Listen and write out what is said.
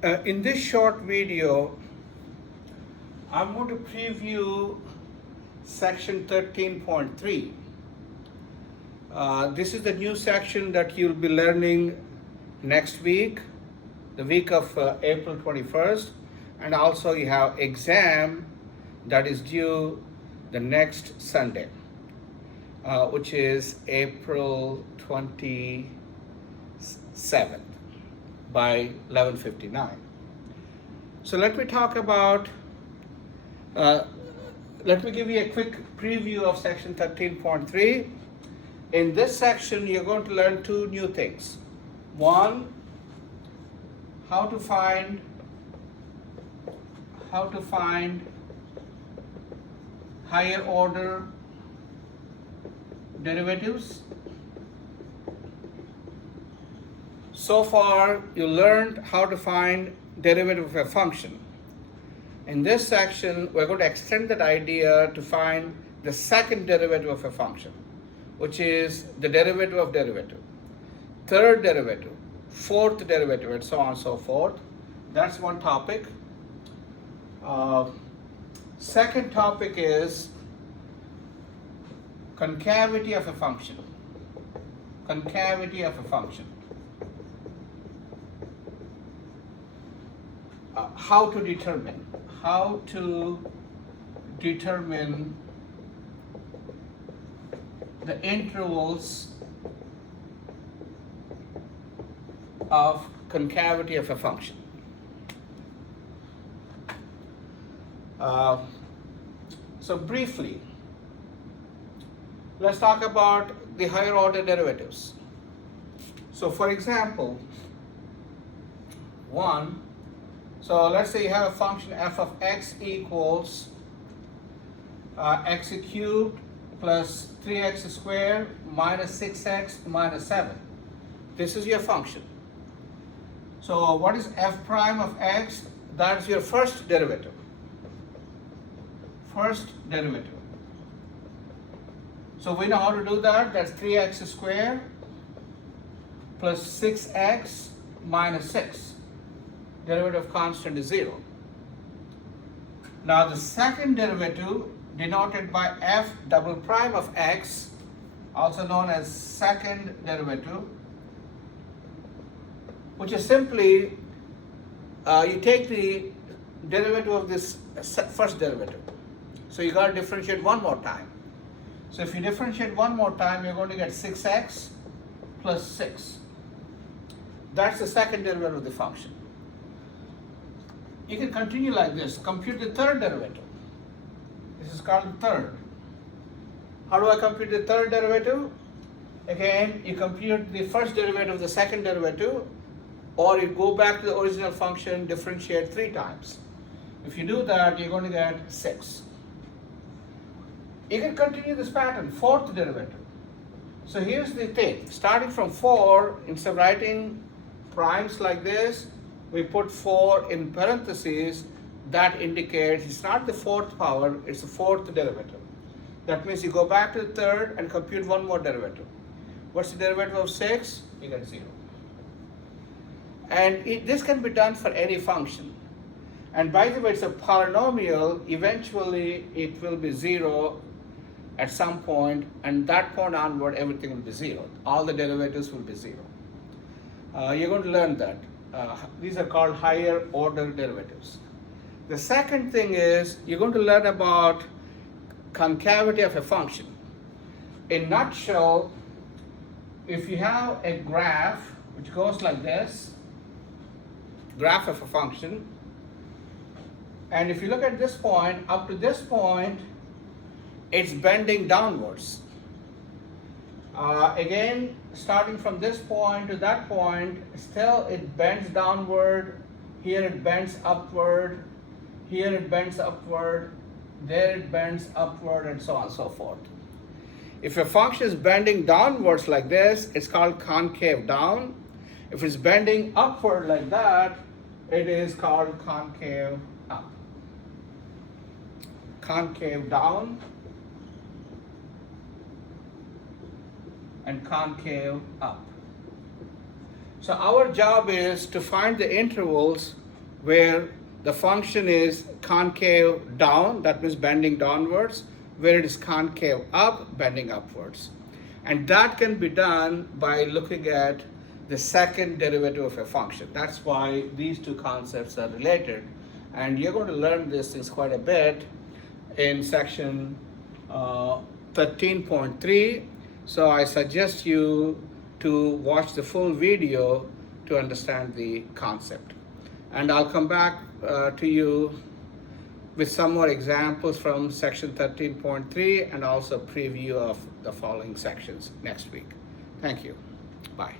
In this short video, I'm going to preview section 13.3. This is the new section that you'll be learning next week, the week of April 21st, and also you have exam that is due the next Sunday, which is April 27th by 11:59. So let me talk about, let me give you a quick preview of section 13.3. In this section, you're going to learn two new things. One, how to find higher order derivatives. So far, you learned how to find derivative of a function. In this section, we're going to extend that idea to find the second derivative of a function, which is the derivative of derivative, third derivative, fourth derivative, and so on and so forth. That's one topic. Second topic is concavity of a function. Concavity of a function. How to determine the intervals of concavity of a function. So briefly, let's talk about the higher order derivatives. So for example, so let's say you have a function f of x equals x cubed plus 3x squared minus 6x minus 7. This is your function. So what is f prime of x? That's your first derivative. First derivative. So we know how to do that. That's 3x squared plus 6x minus 6. Derivative constant is 0. Now the second derivative, denoted by f double prime of x, also known as second derivative, which is simply you take the derivative of this first derivative. So you got to differentiate one more time. So if you differentiate one more time, you're going to get 6x plus 6. That's the second derivative of the function. You can continue like this. Compute the third derivative. This is called the third. How do I compute the third derivative? Again, you compute the first derivative of the second derivative, or you go back to the original function, differentiate 3 times. If you do that, you're going to get 6. You can continue this pattern, fourth derivative. So here's the thing. Starting from 4, instead of writing primes like this, we put 4 in parentheses. That indicates it's not the fourth power, it's the fourth derivative. That means you go back to the third and compute one more derivative. What's the derivative of 6? You get 0. And this can be done for any function. And by the way, it's a polynomial. Eventually, it will be 0 at some point, and that point onward, everything will be 0. All the derivatives will be 0. You're going to learn that. These are called higher order derivatives. The second thing is you're going to learn about concavity of a function. In a nutshell, if you have a graph which goes like this, graph of a function, and if you look at this point, up to this point, it's bending downwards. Again, starting from this point to that point, still it bends downward. Here it bends upward. Here it bends upward. There it bends upward, and so on and so forth. If a function is bending downwards like this, it's called concave down. If it's bending upward like that, it is called concave up. Concave down and concave up. So our job is to find the intervals where the function is concave down, that means bending downwards, where it is concave up, bending upwards. And that can be done by looking at the second derivative of a function. That's why these two concepts are related. And you're going to learn these things quite a bit in section 13.3. So I suggest you to watch the full video to understand the concept. And I'll come back to you with some more examples from section 13.3 and also preview of the following sections next week. Thank you. Bye.